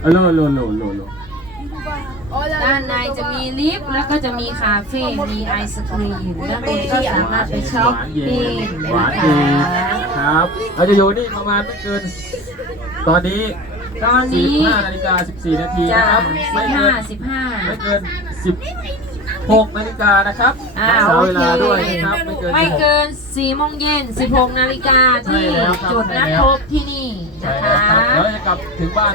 เออโลโลโลโลโลด้านในจะมีลิฟต์แล้วก็จะมีคาเฟ่มีไอศครีมด้านบนก็สามารถไปช้อปปิ้งหวานนะเย็นคะครับเราจะอยู่นี่ประมาณไม่เกิน ตอนนี้ตอนนี้15นาฬิกา14นาทีจะนะครับสิไม่บเกิห้านสิบห้าไม่เกิน16นาฬิกานะครับอ่ารักษาโอเวเคลาด้วยนะครับ ไม่เกินไม่16เกิน4โมงเย็น 16 นาฬิกาที่ใช่แล้วครับจุดนัดใช่แล้วพบที่นี่ใช่นะแล้วคะครับแล้วจะกลับถึงบ้าน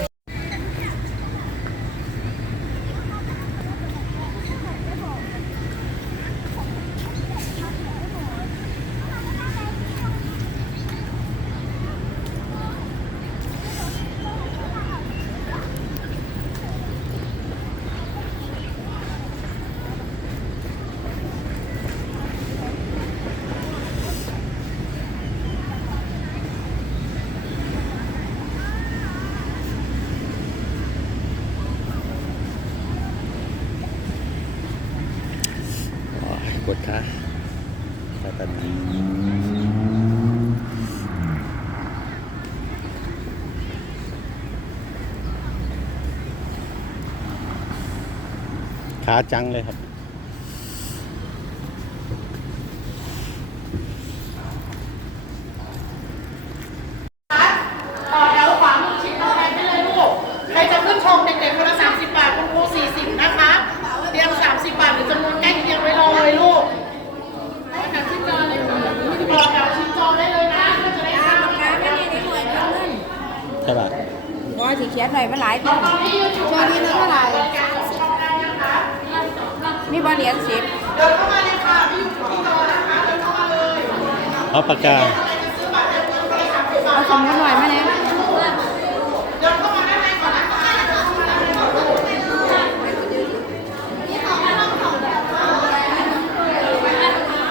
กดค่ะ กันขาจังเลยครับ ต่อแถวขวามือชิดกำแพงได้เลยลูก ใครจะขึ้นชมเด็กๆคนละ30 บาทคุณครู40 นะคะ เตรียม 30 บาทหรือจำนวนใกล้เคียงไว้รอเลยลูกต่อแถวชิดจอเลยค่ะต่อแถวชิดจอได้เลยนะเพื่อจะได้ข้าม ใช่ป่ะ ว่าที่เขียนหน่อย มันหลายตัวช่วงนี้นึกเท่าไหร่มีบอลเหรียญสิบเดินเข้ามาเลยค่ะไม่อยู่ที่จอนะคะเดินเข้ามาเลยเอาปากกาเอาสมกันหน่อยมาเนี่ย เดินเข้ามาด้านในก่อนนะคะเดินเข้ามาด้านในก่อนลูก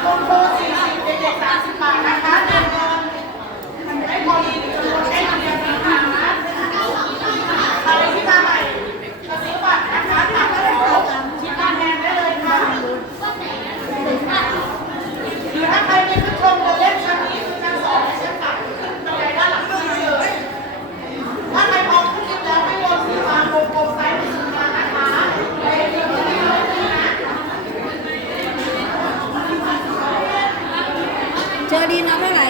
คุณครู40 เด็กๆ30 บาทนะคะเดินก่อนไม่พอดีจำนวนใกล้เคียงนะคะใครที่มาใหม่จะซื้อบัตรนะคะทางแถวชิดกำแพงได้เลยค่ะ หรือถ้าใครไม่ขึ้นชมเดินเล่นชั้นนี้คือชั้นสองและชั้นสามขึ้นบันไดด้านหลังขึ้นมาเลย ถ้าใครพร้อมขึ้นลิฟต์แล้วให้โยนสีฟ้าวงกลมซ้ายไปสุดทางนะคะไปลิฟต์ที่นี่เลยนะ เจอดีนเอาเท่าไหร่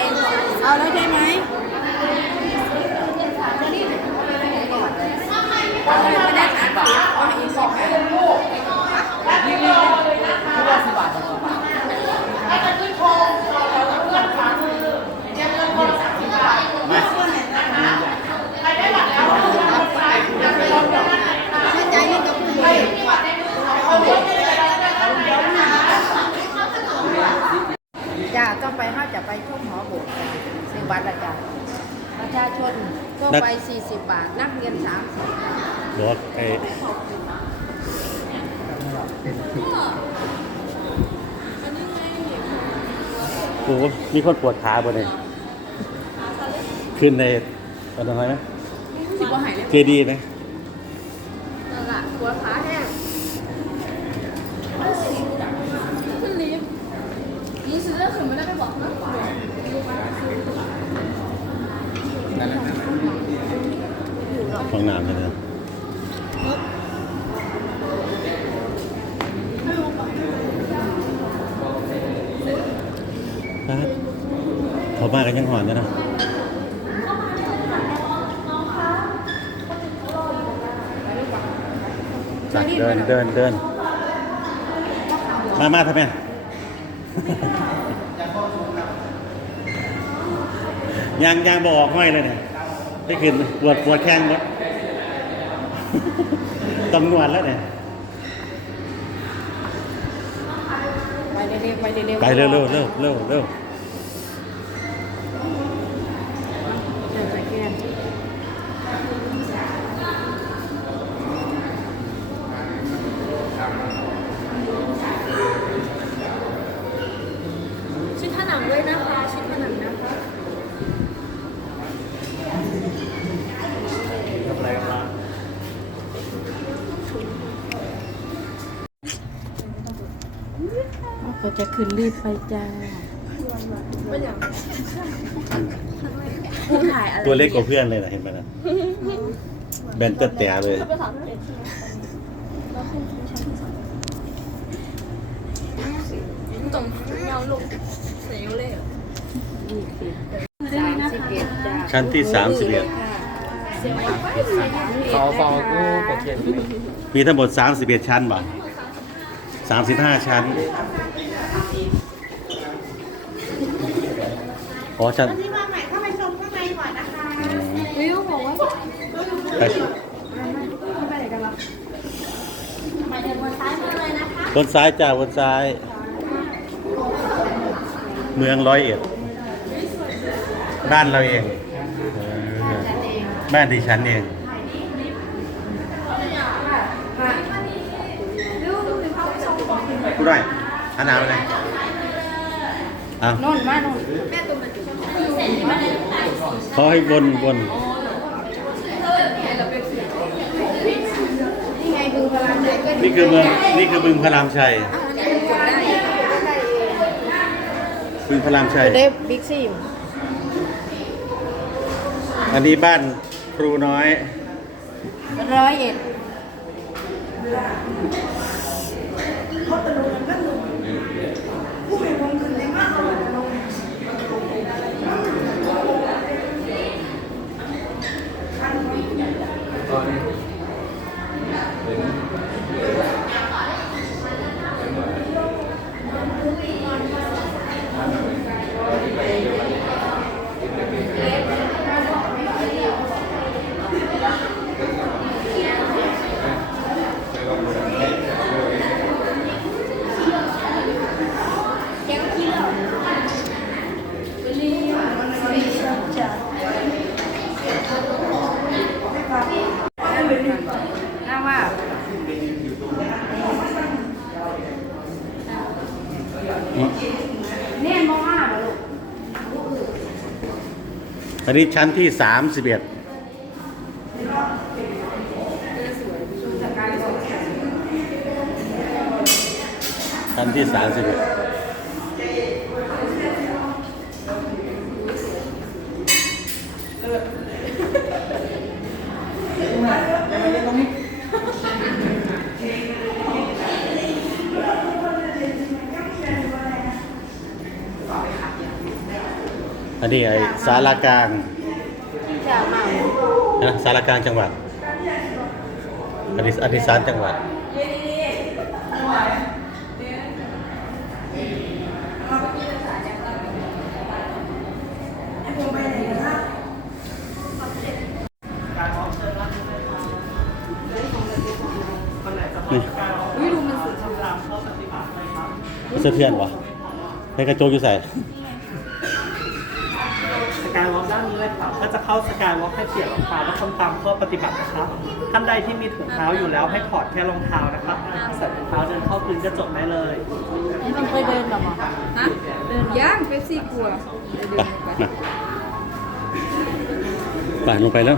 เอาแล้วใช่ไหมเอาไม่ได้สามสิบเอาอีกสิบแปด ถ้าจะขึ้นชมเราเราจะเลื่อนขวามือเตรียมเงินคนละสามสิบบาทนะคะใครได้บัตรแล้วให้โยนคนซ้ายอย่าไปลงด้านในค่ะ ถ้าใจนี่ก็คือ ใครที่มีบัตรในมือของเขาเลือกได้เลยนะคะด้านในนะคะ จ้าต้องไปห้าจะไปช่วงหอโบสถ์กันซื้อบัตรละจ้าประชาชนก็ไป 40 บาท นักเรียน 30 รถไอ้ โอ้โหมีคนปวดขาบนเลยขึ้นในตอนนั้นไหมสิบว่าหายเลยเจดีไหมนั่นแหละปวดขาแห้งขึ้นลิฟต์นี่ซื้อแล้วถึงไม่ได้ไปบอกนะห้องน้ำใช่ไหมครับครับเขามา กันยังหอนอยู่นะจัดเดินเดินเดินมามาทำไมยางยางบออกห้อยเลยเนี่ยได้ขึ้นปวดปวดแข้งหมดต้องนวดแล้วเนี่ยไปเร็วๆไปเร็วๆไปเร็วเร็วเร็วเร็วเร็ว ใส่แก้ม ชิ้นผนังด้วยนะคะชิ้นผนังนะคะ ก็จะขึ้นรีบไปจ้าถ่ายอะไรตัวเล็กกว่าเพื่อนเลยนะเห็นไหมนะแบนแต่แต่เลยไปสามสิบเอ็ดทีแล้วขึ้นชั้นที่สามตรงเงาลงเสียวเลยสามสิบเอ็ดจ้ะชั้นที่สามสิบเอ็ดขอฟังกูโอเคมีทั้งหมดสามสิบเอ็ดชั้นบ่สามสิบห้าชั้น อ๋อชั้นที่มาใหม่เข้าไปชมข้างในก่อนนะคะวิวบอกว่าไปหมายถึงบนซ้ายมือเลยนะคะบนซ้ายจ้าบนซ้าย เมืองร้อยเอ็ด บ้านเราเองเออบ้านดิฉันเองกูได้ อันหนาวเลยอะโน่นมาโน่นเขาให้วนวนนี่ไงบึงพลังเลยก็นี่คือเมืองนี่คือบึงพระรามชัยบึงพระรามชัยเล็บบิ๊กซีอันนี้บ้านครูน้อยร้อยเอ็ด น่าว่า เน่นมองห้าเหรอลูก อันนี้ชั้นที่สามสิบเอ็ดชั้นที่สามสิบเอ็ด อันนี้ไอ้สารากลางที่จะมานะสารกลางจังหวัดอดิอดิสานจังหวัดนี่มันสะเทือนวะในกระโจกอยู่ใส่ส จะเข้าสกายวอล์กให้เปลี่ยนรองเท้าและทำตามข้อปฏิบัตินะครับท่านใดที่มีถุงเท้าอยู่แล้วให้ถอดแค่รองเท้านะครับใส่ถุงเท้าเดินเข้าพื้นก็จบได้เลยมันเคยเดินหรอฮะเดินย่างเป๊ปซี่กลัวไปมาไปลงไปแล้ว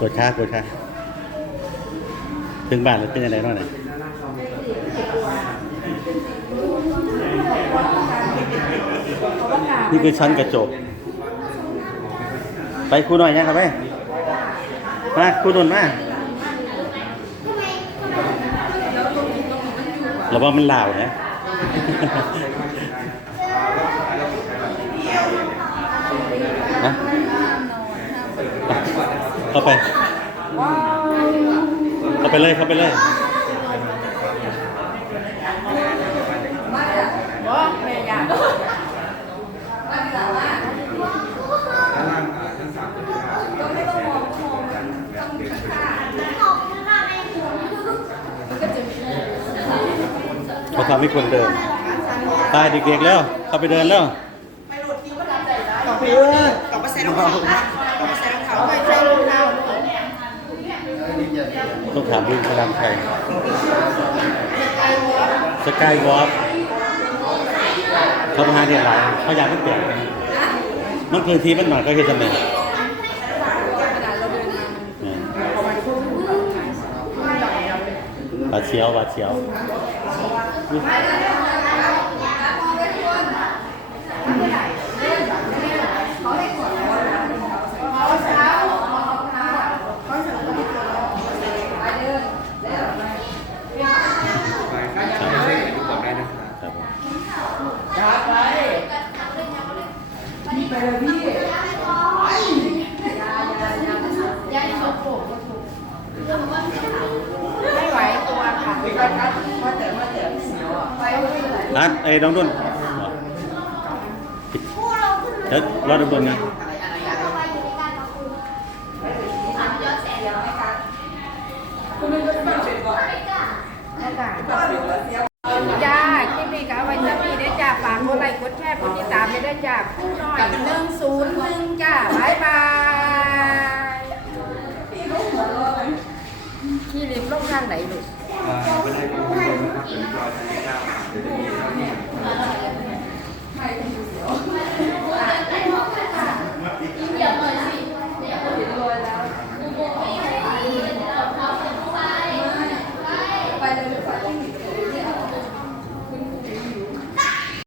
กดค้ากดค้าถึงบ้านแล้วเป็นยังไงบ้างเนี่ย นี่คือชั้นกระจก ไปครูหน่อยนะครับไปมาครูนนท์มาเราว่ามันลาวนะนะเข้าไป เข้าไปเลย เข้าไปเลย บ่แม่ยา เขา ทำให้คนเดินตายเด็กๆแล้วเข้าไปเดินแล้วกลับมาใส่รองเท้ากลับมาใส่รองเท้าไปใส่รองเท้าต้องถามลุงพลังไทยสกายวอล์กเขาพาเนี่ยหลายเขาอยากให้เปลี่ยนมันพื้นที่มันหน่อยก็เห็นทำไมบาดเชีย วบาดเชียว ไม่ไหวตัวค่ะ ร้านไอ้น้องดุนเดี๋ยวรอดำดุนนะจ้าคลิปนี้ก็เอาไว้จะมีได้จ้าฝากกดไลค์กดแชร์กดติดตามไปได้จ้าคู่น้อยหนึ่งศูนย์หนึ่งจ้าบายบายขี่ลิฟต์ลงทางไหนลูก อ่าไม่ได้เป็นผู้ชมนะครับเป็นจอยทางเก้าเดี๋ยวจะมีเจ้าน